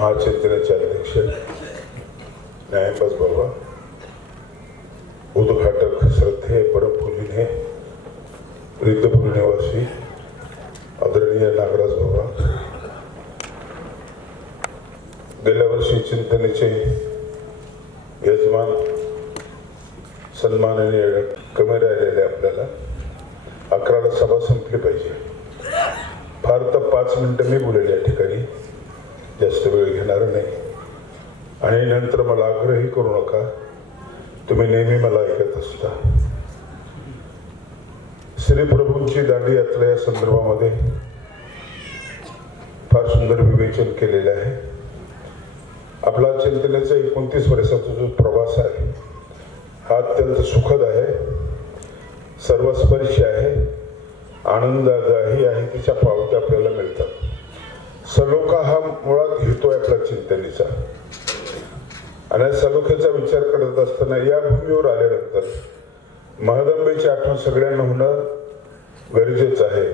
महाचैतन्याचे अध्यक्ष न्यायपास बाबा, उद्घाटक श्रद्धेय परमपूजनीय रिद्धपुरी निवासी आदरणीय नागराज बाबा, गेल्या वर्षी चिंतनेचे यजमान सन्माननीय कमी राहिलेले आपल्याला 11ला सभा संपली पाहिजे. फार तर 5 मिनिटं मी बोलेल या ठिकाणी, जास्त वेळ घेणार नाही. आणि नंतर मला आग्रही करू नका, तुम्ही नेहमी मला ऐकत असता. श्री प्रभूंची दांडी यात्रा या संदर्भामध्ये फार सुंदर विवेचन केलेले आहे. आपला चिंतनेचा 29 वर्षाचा जो प्रवास आहे हा अत्यंत सुखद आहे, सर्वस्पर्शी आहे, आनंददायी आहे. तिच्या पावत्या आपल्याला मिळतात. सलोखा हा मुळात हेतू आहे आपल्या चिंतनेचा. आणि सलोख्याचा विचार करत असताना या भूमीवर आल्यानंतर महदंबेची आठवण सगळ्यांना होणं गरजेचं आहे.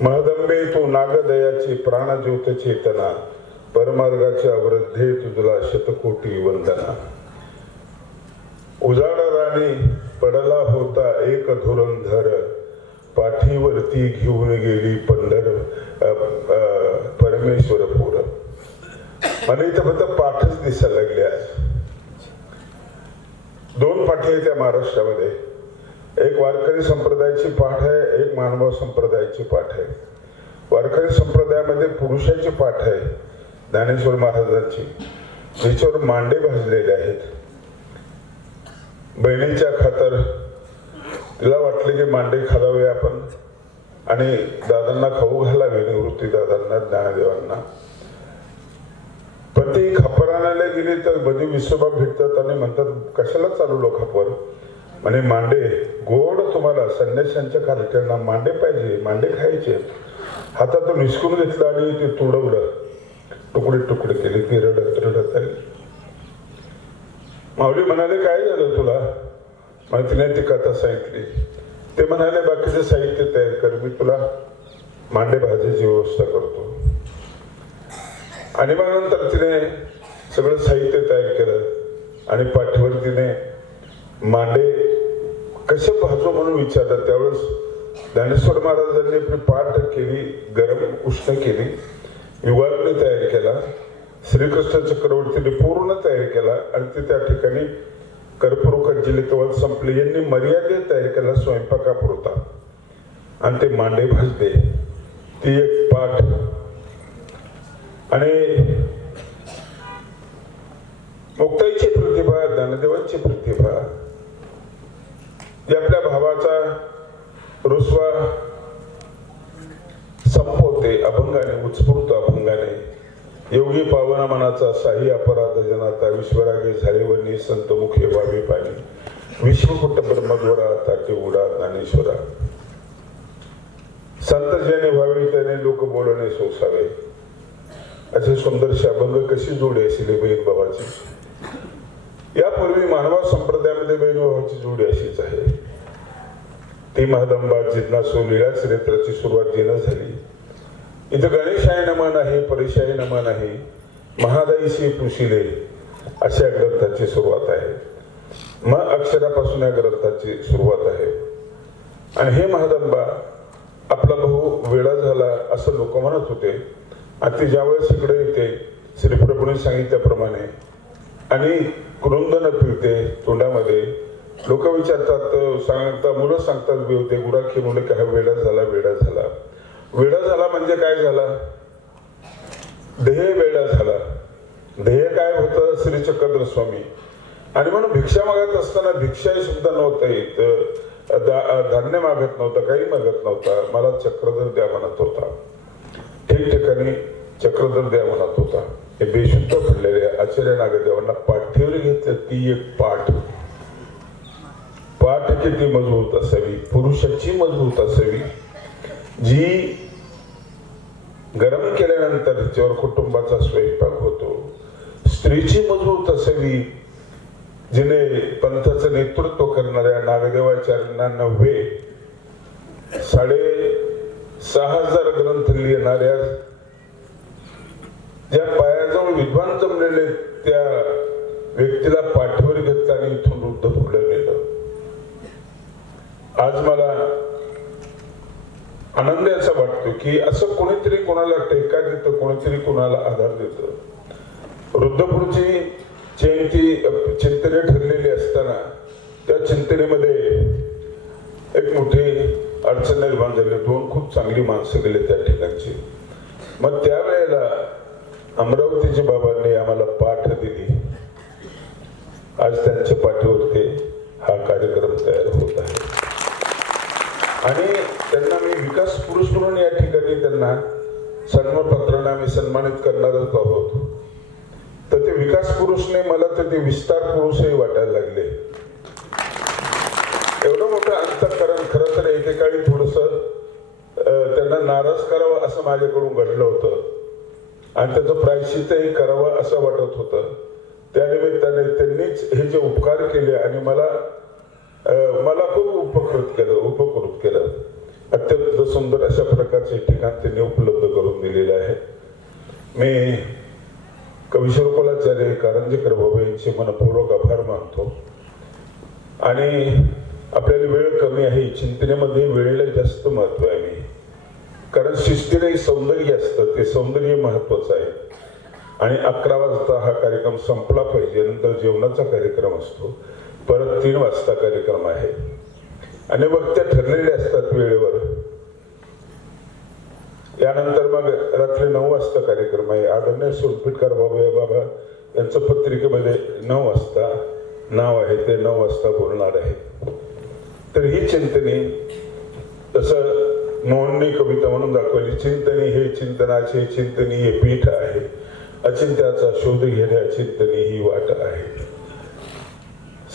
महदंबे तू नागदयाची प्राणज्योत चेतना, परमार्गाच्या अवृद्धे तुझला शतकोटी वंदना. उजाडा राणी पडला होता एक धुरंधर, पाठीवरती घेऊन गेली पंढर परमेश्वरपूर. मला इथं फक्त पाठच दिसायला लागले. आज 2 पाठी आहेत त्या महाराष्ट्रामध्ये. एक वारकरी संप्रदायाची पाठ आहे, एक मानव संप्रदायाची पाठ आहे. वारकरी संप्रदायामध्ये पुरुषाची पाठ आहे ज्ञानेश्वर महाराजांची, ज्याच्यावर मांडे भाजलेले आहेत. बहिणीच्या खातर तिला वाटले की मांडे खालावे आपण आणि दादांना खाऊ घालावे, निवृत्ती दादांना, ज्ञानदेवांना. पण ती खापर आणायला गेली तर बधी विसोबा भेटतात आणि म्हणतात कशाला चालवलो खापर. म्हणे मांडे गोड, तुम्हाला संन्याशांच्या कार्यक्रमांना मांडे पाहिजे, मांडे खायचे. हातातून हिसकून घेतलं आणि ते तुडवलं, तुकडे तुकडे केले. ती रडत रडत आली. माऊली म्हणाले काय झालं तुला? मग तिने ती कथा सांगितली. ते म्हणाले बाकीचे साहित्य तयार कर, मी तुला मांडे भाजीची व्यवस्था करतो. आणि मग नंतर तिने सगळं साहित्य तयार केलं आणि पाठीवर तिने मांडे कसे भाजू म्हणून विचारलं. त्यावेळेस ज्ञानेश्वर महाराजांनी आपली पाठ केली, गरम उष्ण केली, युगाग्नी तयार केला, श्रीकृष्ण चक्रवर्तीने पूर्ण तयार केला आणि ते त्या ठिकाणी कर्पूरकंजिली तेव्हा संपले. यांनी मर्यादेत तयार केला स्वयंपाकापुरता आणि ते मांडे भाजले. ती एक पाठ. आणि मुक्ताईची प्रतिभा, ज्ञानदेवांची प्रतिभा, जी आपल्या भावाचा रुसवा संपवते अभंगाने, उत्स्फूर्त अभंगाने. योगी पावना मनाचा साही अपराध जनाता, विश्वरागे झाले वनी संत मुखे वावे पाणी, विश्वकुट ब्रह्मद्वारा ताटे उडा ज्ञानेश्वरा. संत ज्याने व्हावे त्याने लोक बोलणे सोसावे. असे सुंदरशी अभंग कशी जोडी असेल बहीण भावाची. यापूर्वी मानवा संप्रदायामध्ये बहीण भावाची जोडी अशीच आहे. ती महदंबा जिज्ञासू लीळा चरित्राची सुरुवात जिनं झाली. इथं गणेशाय नमन आहे, परेशाय नमन आहे, महादाईशी पुशिले अशा ग्रंथाची सुरुवात आहे. मग अक्षरापासून या ग्रंथाची सुरुवात आहे. आणि हे महदंबा आपला भाऊ वेळा झाला असं लोक म्हणत होते. आणि ती ज्यावेळेस इकडे येते श्रीप्रभूने सांगितल्याप्रमाणे आणि क्रुंदन पिळते तोंडामध्ये, लोक विचारतात, सांगतात, मुलं सांगतात बेवते गुराखी मुलं काय वेडा झाला, वेडा झाला. वेडा झाला म्हणजे काय झाला? ध्येय वेडा झाला. ध्येय काय होतं? श्री चक्रधर स्वामी. आणि म्हणून भिक्षा मागत असताना भिक्षा शब्द नव्हता येत, धान्य मागत नव्हता, काही मागत नव्हता, मला चक्रधर द्या म्हणत होता. ठिकठिकाणी चक्रधर द्या म्हणत होता. हे बेशुद्ध पडलेले आचार्य नागदेवांना पाठीवर घेतलं. ती एक पाठ. पाठ किती मजबूत असावी, पुरुषाची मजबूत असावी, जी गरम केल्यानंतर तिच्यावर कुटुंबाचा स्वयंपाक होतो. स्त्रीची मजबूत असावी, जिने पंथाचं नेतृत्व करणाऱ्या नागदेवाचार्यांना 6,500 ग्रंथ लिहिणाऱ्या ज्या पायाजवळ म्हणून विद्वान जमलेले त्या व्यक्तीला पाठीवर घेतलं आणि इथून रुद्धपूरला नेलं. आज मला आनंद याचा वाटतो की असं कोणीतरी कोणाला टेका देतं, कोणीतरी कोणाला आधार देतं. रुद्धपूरची चिंतने ठरलेली असताना त्या चिंतनेमध्ये एक मोठी अडचण निर्माण झाली. 2 खूप चांगली माणसं गेले त्या ठिकाणची. मग त्यावेळेला अमरावतीच्या बाबांनी आम्हाला पाठ दिली. आज त्यांच्या पाठीवरती हा कार्यक्रम तयार होत आहे आणि त्यांना मी विकास पुरुष म्हणून या ठिकाणी त्यांना सन्मानपत्राने आम्ही सन्मानित करणारच आहोत. तर ते विकास पुरुषने मला तर ते विस्तार पुरुषही वाटायला लागले. एवढं मोठं अंतःकरण. खरं तर एकेकाळी थोडस त्यांना नाराज करावं असं माझ्याकडून घडलं होतं आणि त्याचं प्रायश्चित्तही करावं असं वाटत होतं. त्यानिमित्ताने त्यांनीच हे जे उपकार केले आणि मला खूप उपकृत केलं. अत्यंत सुंदर अशा प्रकारचे ठिकाण त्यांनी उपलब्ध करून दिलेलं आहे. मी कविश्वर कुलाचार्य कारंजेकर बाबा यांचे मनपूर्वक आभार मानतो. आणि आपल्याला वेळ कमी आहे. चिंतनेमध्ये वेळेला जास्त महत्व आहे. कारण शिस्तीने सौंदर्य असतं, ते सौंदर्य महत्वाचं आहे. आणि 11 वाजता हा कार्यक्रम संपला पाहिजे. नंतर जेवणाचा कार्यक्रम असतो. परत 3 वाजता कार्यक्रम आहे आणि मग त्या ठरलेले असतात वेळेवर. यानंतर मग रात्री 9 वाजता कार्यक्रम आहे. आदरणीय सोनपेटकर बाबा यांचं पत्रिकेमध्ये 9 वाजता नाव आहे, ते 9 वाजता बोलणार आहे. तर ही चिंतनी जसं मोहनने कविता म्हणून दाखवली, चिंतनी हे चिंतनाचे, चिंतनी हे पीठ आहे, अचिंत्याचा शोध घेण्या चिंतनी ही वाट आहे.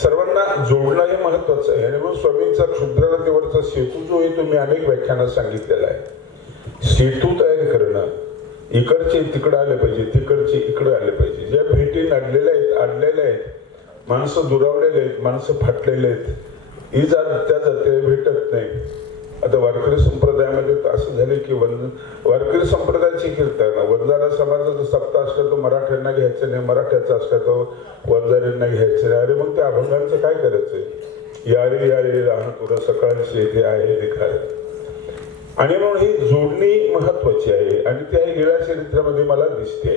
सर्वांना जोडणं हे महत्वाचं आहे. आणि मग स्वामींचा क्षुद्रनदीवरचा सेतू जो आहे तो मी अनेक व्याख्यानात सांगितलेला आहे. सेतू तयार करणं, इकडचे तिकडे आले पाहिजे, तिकडचे इकडे आले पाहिजे. ज्या भेटी अडलेल्या आहेत, माणसं दुरावलेले आहेत, माणसं फाटलेले आहेत, ही त्या जाते भेटत नाही. आता वारकरी संप्रदायामध्ये असं झाले की वारकरी संप्रदायाची कीर्तन, वंजारा समाजाचा सप्ताह असला तो मराठ्यांना घ्यायचं नाही, मराठ्याचा असला तो वंजाऱ्यांना घ्यायचं नाही. अरे मग त्या अभंगांचं काय करायचंय? यारे यारे लहान तुला सकाळचे ते आहे निखार. आणि म्हणून ही जोडणी महत्वाची आहे आणि त्या लीळा चरित्रामध्ये मला दिसते.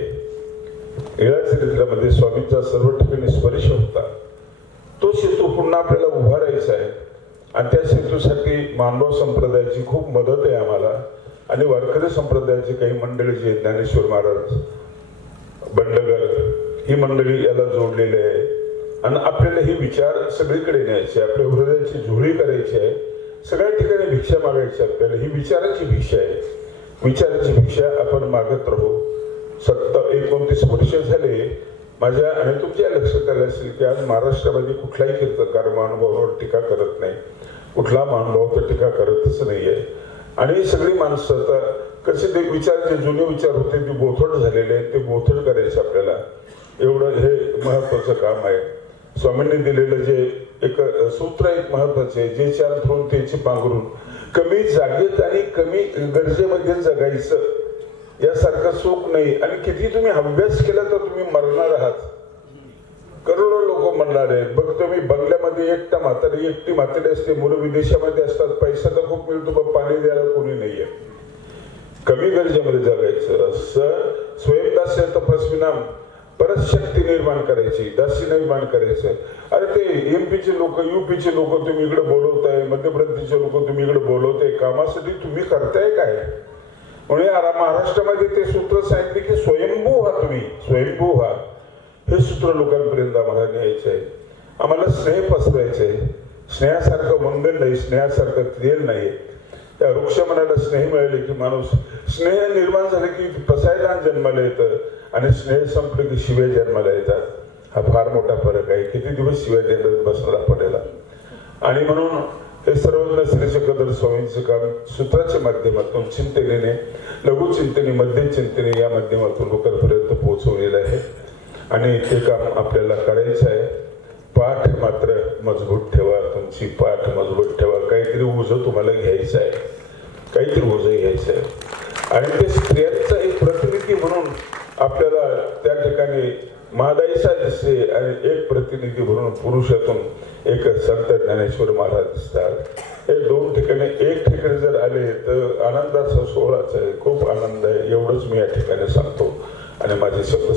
लीळा चरित्रामध्ये स्वामींचा सर्व ठिकाणी स्पर्श होता. तो सेतू पुन्हा आपल्याला उभारायचा आहे आणि त्या सेतूसाठी मानव संप्रदायाची खूप मदत आहे आम्हाला. आणि वारकरी संप्रदायाची काही मंडळी जी आहेत, ज्ञानेश्वर महाराज, बंडगर, ही मंडळी याला जोडलेली आहे. आणि आपल्याला ही विचार सगळीकडे न्यायचे, आपल्या हृदयाची झोळी करायची आहे, सगळ्या ठिकाणी भिक्षा मागायची. आपल्याला ही विचाराची भिक्षा आहे. विचाराची भिक्षा आपण मागत राहू. 29 वर्ष झाले माझ्या आणि तुमच्या लक्षात आलं असेल की आज महाराष्ट्रामध्ये कुठलाही कीर्तनकार महानुभावावर टीका करत नाही. कुठला महानुभाव तर टीका करतच नाहीये. आणि सगळी माणसं आता कसे ते विचार, जे जुने विचार होते ते बोथट झालेले आहेत, ते बोथट करायचे आपल्याला. एवढं हे महत्वाचं काम आहे. स्वामींनी दिलेलं जे एक सूत्र एक महत्वाचे, जे चार थरून त्याची पांघरून, कमी जागेत आणि कमी गरजेमध्ये जगायचं यासारखं सुख नाही. आणि किती तुम्ही अभ्यास केला तर तुम्ही मरणार आहात. करोडो लोक मरणार आहेत. बघ तुम्ही बंगल्यामध्ये एकटी म्हातारी असते, मुलं विदेशामध्ये असतात, पैसा तर खूप मिळतो पण पाणी द्यायला कोणी नाहीये. कमी गरजेमध्ये जगायचं. स्वयंदास्य तपस्विनाम, परत शक्ती निर्माण करायची, दासी निर्माण करायचं. अरे ते एमपीचे लोक, यूपीचे लोक तुम्ही इकडे बोलवताय, मध्य प्रदेशचे लोक तुम्ही इकडे बोलवताय, कामासाठी तुम्ही करताय काय? म्हणून महाराष्ट्रामध्ये ते सूत्र सांगितले की स्वयंभू व्हा, तुम्ही स्वयंभू व्हा. हे सूत्र लोकांपर्यंत आम्हाला न्यायचं आहे. आम्हाला स्नेह पसरायचं आहे. स्नेहासारखं मंगल नाही, स्नेहासारखं तेल नाही. त्या वृक्ष मनाला स्नेह मिळाले की माणूस, स्नेह निर्माण झाले की पसायदान जन्माला येतं आणि स्नेह संपले की शिवे जन्माला येतात. हा फार मोठा फरक आहे. किती दिवस शिवाय देतात बसला पडेला. आणि म्हणून हे सर्वज्ञ श्री कदर स्वामींचं काम सूत्राच्या माध्यमातून, चिंतनेने, लघुचिंतनी, मध्यचिंतनी या माध्यमातून लोकांपर्यंत पोहोचवलेलं आहे. आणि ते काम आपल्याला करायचं आहे. पाठ मात्र मजबूत ठेवा, तुमची पाठ मजबूत ठेवा. काहीतरी ओझं तुम्हाला घ्यायचं आहे, काहीतरी ओझं घ्यायचं आहे. आणि ते स्त्रियांचं एक प्रतिनिधी म्हणून आपल्याला त्या ठिकाणी महादाईसा दिसते आणि एक प्रतिनिधी म्हणून पुरुषातून एक संत ज्ञानेश्वर महाराज दिसतात. हे दोन ठिकाणी एक ठिकाणी जर आले तर आनंदाचा सोहळाच आहे. खूप आनंद आहे. एवढंच मी या ठिकाणी सांगतो आणि माझे शब्द